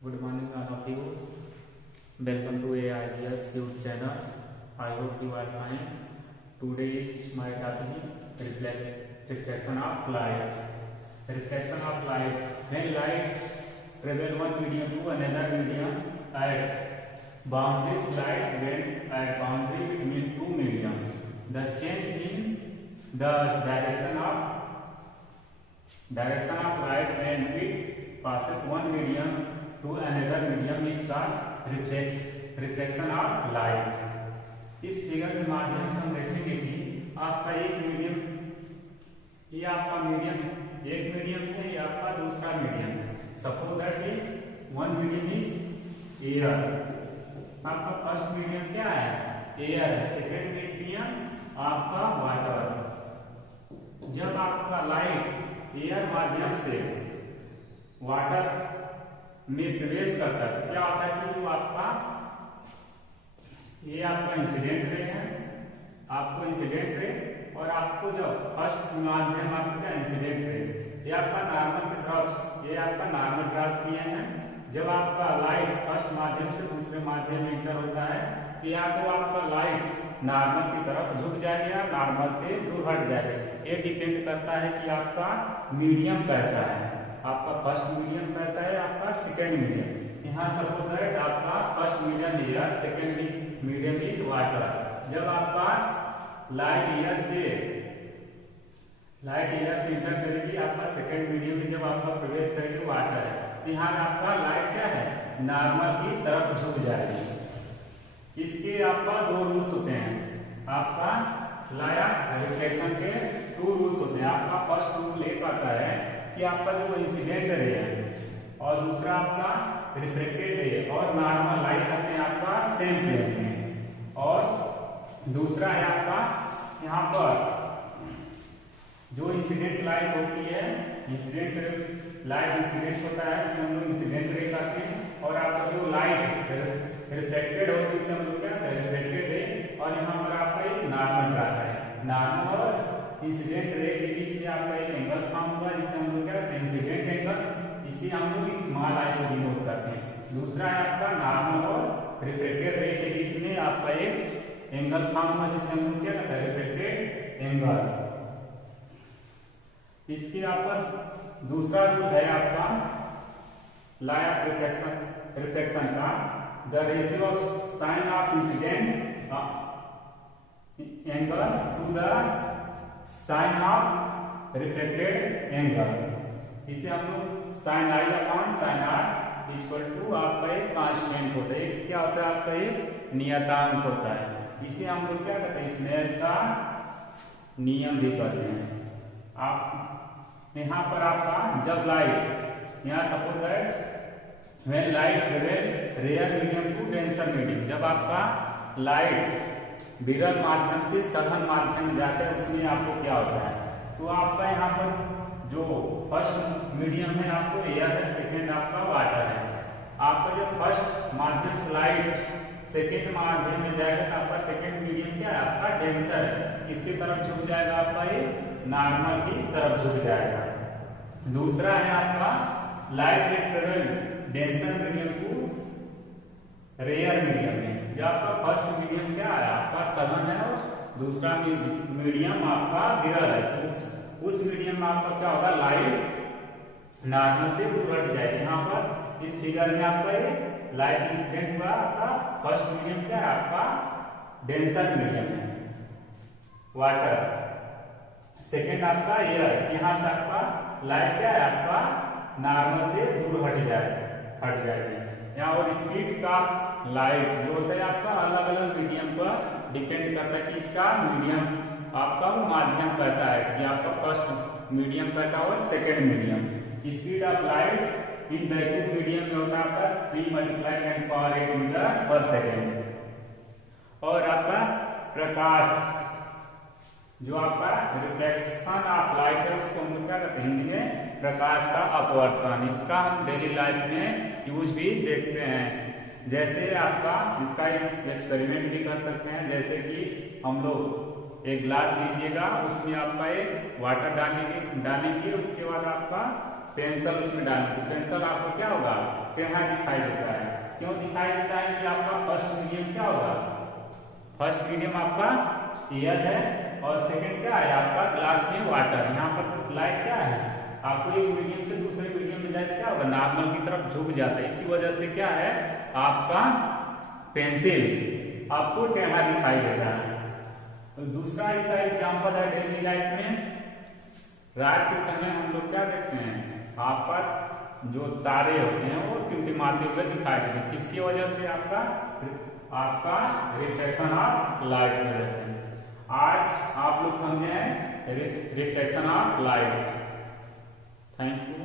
Good morning, all of you. Welcome to AIDS YouTube channel. I hope you are fine. Today is my topic reflection of light. Reflection of light. When light travel one medium to another medium at boundaries, light when at boundary between two medium. The change in the direction of light when it passes one medium to another medium is called reflection of light. इस figure के माध्यम से हम देखेंगे कि आपका एक medium, ये आपका मीडियम एक मीडियम है, ये आपका दूसरा मीडियम है. Suppose that one medium is air. आपका फर्स्ट मीडियम क्या है? एयर है. सेकेंड मीडियम आपका वाटर. जब आपका लाइट एयर माध्यम से वाटर में प्रवेश करता है तो क्या होता है कि जो आपका ये आपका इंसिडेंट रे है, आपको इंसिडेंट रे, और आपको जो फर्स्ट माध्यम आपका इंसिडेंट रे, ये आपका नॉर्मल की तरफ, ये आपका नॉर्मल ग्राफ किए हैं. जब आपका लाइट फर्स्ट माध्यम से दूसरे माध्यम में इंटर होता है तो या तो आपका लाइट नॉर्मल की तरफ झुक जाएगा, नॉर्मल से दूर हट जाएगा. ये डिपेंड करता है कि आपका मीडियम कैसा है, आपका फर्स्ट मीडियम कैसा है, आपका सेकेंड मीडियम. यहाँ सपोज दैट आपका first medium air, second medium is water. जब आपका लाइट एयर से इंटर करेगी, आपका सेकेंड मीडियम में जब आपका प्रवेश करेगी वाटर है, तो यहाँ आपका लाइट क्या है, नॉर्मल की तरफ झुक जाएगी. इसके आपका दो रूल्स होते हैं. आपका लाइट रिफ्लेक्शन के टू रूल्स होते हैं. आपका फर्स्ट रूल एक आता है कि आपका जो इंसिडेंट रे है और दूसरा आपका रिफ्लेक्टेड रे और नॉर्मल लाइट रहते हैं आपका सेम प्लेन में. और दूसरा है आपका यहाँ पर जो इंसिडेंट लाइट होती है, इंसिडेंट लाइट इंसिडेंट होता है जिसे हम लोग इंसिडेंट रे कहते हैं, और आपका जो लाइट रिफ्लेक्टेड होती है उसे हम लोग क्या कहते हैं, रिफ्लेक्टेड रे. और यहाँ पर आपका एक नॉर्मल रहता है. नॉर्मल और इंसिडेंट रे के बीच में आपका एक एंगल फॉर्म हुआ जिसे हम लोग क्या कहते हैं, इंसिडेंट एंगल. इसे हम लोग स्मॉल आई से डिनोट करते हैं. दूसरा है आपका नॉर्मल और रिफ्लेक्टेड रे के बीच में आपका एक एंगल फॉर्म हुआ जिसे हम लोग क्या कहते हैं, रिफ्लेक्टेड एंगल. इसके आपका दूसरा रूल है आपका लाइट रिफ्लेक्शन का, the ratio of sine of incident angle to the sine of reflected angle. इसे हम लोग sine i upon sine r equal to आपका एक कांस्टेंट होता है. एक क्या होता है, आपका एक नियतांक होता है. इसे हम लोग क्या कहते हैं, स्नेल का नियम भी कहते हैं. आप यहाँ पर आपका जब लाइट, यहाँ suppose that when light travel rarer medium to denser medium, जब आपका लाइट विरल माध्यम से सघन माध्यम में जाता है उसमें आपको क्या होता है, तो आपका यहाँ पर जो फर्स्ट मीडियम है आपको एयर है, सेकेंड आपका वाटर है. आपका जब फर्स्ट माध्यम से लाइट सेकेंड माध्यम में जाएगा तो आपका सेकेंड मीडियम क्या है, आपका डेंसर है. किसकी तरफ झुक जाएगा, आपका ये नॉर्मल की तरफ झुक जाएगा. दूसरा है आपका light travel denser medium to rarer medium में. जो आपका फर्स्ट मीडियम क्या है, आपका सघन है, और दूसरा मीडियम आपका विरल है. उस मीडियम में आपका क्या होगा, लाइट नॉर्मल से दूर हट जाएगी. यहाँ पर इस फिगर में आपका ये लाइट इंसिडेंट हुआ, आपका फर्स्ट मीडियम क्या है, आपका डेंसर मीडियम है वाटर. सेकेंड आपका एयर. यहाँ से आपका लाइट क्या है, आपका नॉर्मल से दूर हट जाएगी. यहाँ और स्पीड का लाइट जो होता है आपका अलग अलग मीडियम पर डिपेंड करता है कि इसका मीडियम आपका माध्यम कैसा है, कि आपका फर्स्ट मीडियम कैसा और second medium. Speed of light in vacuum medium में होता है आपका 3 × 10⁸ मीटर/सेकेंड. और आपका प्रकाश जो आपका रिफ्लेक्शन ऑफ लाइट है उसको हम लोग क्या कहते हैं, हिंदी में प्रकाश का अपवर्तन. इसका हम डेली लाइफ में यूज भी देखते हैं. जैसे आपका इसका एक एक्सपेरिमेंट भी कर सकते हैं. जैसे कि हम लोग एक ग्लास लीजिएगा, उसमें आपका एक वाटर डालेंगे, उसके बाद आपका पेंसिल उसमें डालेंगे. पेंसिल आपको क्या होगा, टेढ़ा दिखाई देता है। क्यों दिखाई देता है कि आपका फर्स्ट मीडियम क्या होगा, फर्स्ट मीडियम आपका एयर है और सेकंड क्या है आपका ग्लास में वाटर। यहाँ पर लाइट क्या है, आपको एक मीडियम से दूसरे मीडियम में जाए क्या होगा, नॉर्मल की तरफ झुक जाता है। इसी वजह से क्या है आपका पेंसिल आपको टेढ़ा दिखाई देता है। तो दूसरा इसका एग्जाम्पल है डेली लाइफ में रात के समय हम लोग क्या देखते हैं, आप पर जो तारे होते हैं वो टिमटिमाते हुए दिखाई देते हैं। किसकी वजह से, आपका रिफ्लेक्शन ऑफ लाइट की वजह से। आज आप लोग समझे हैं reflection of light. Thank you.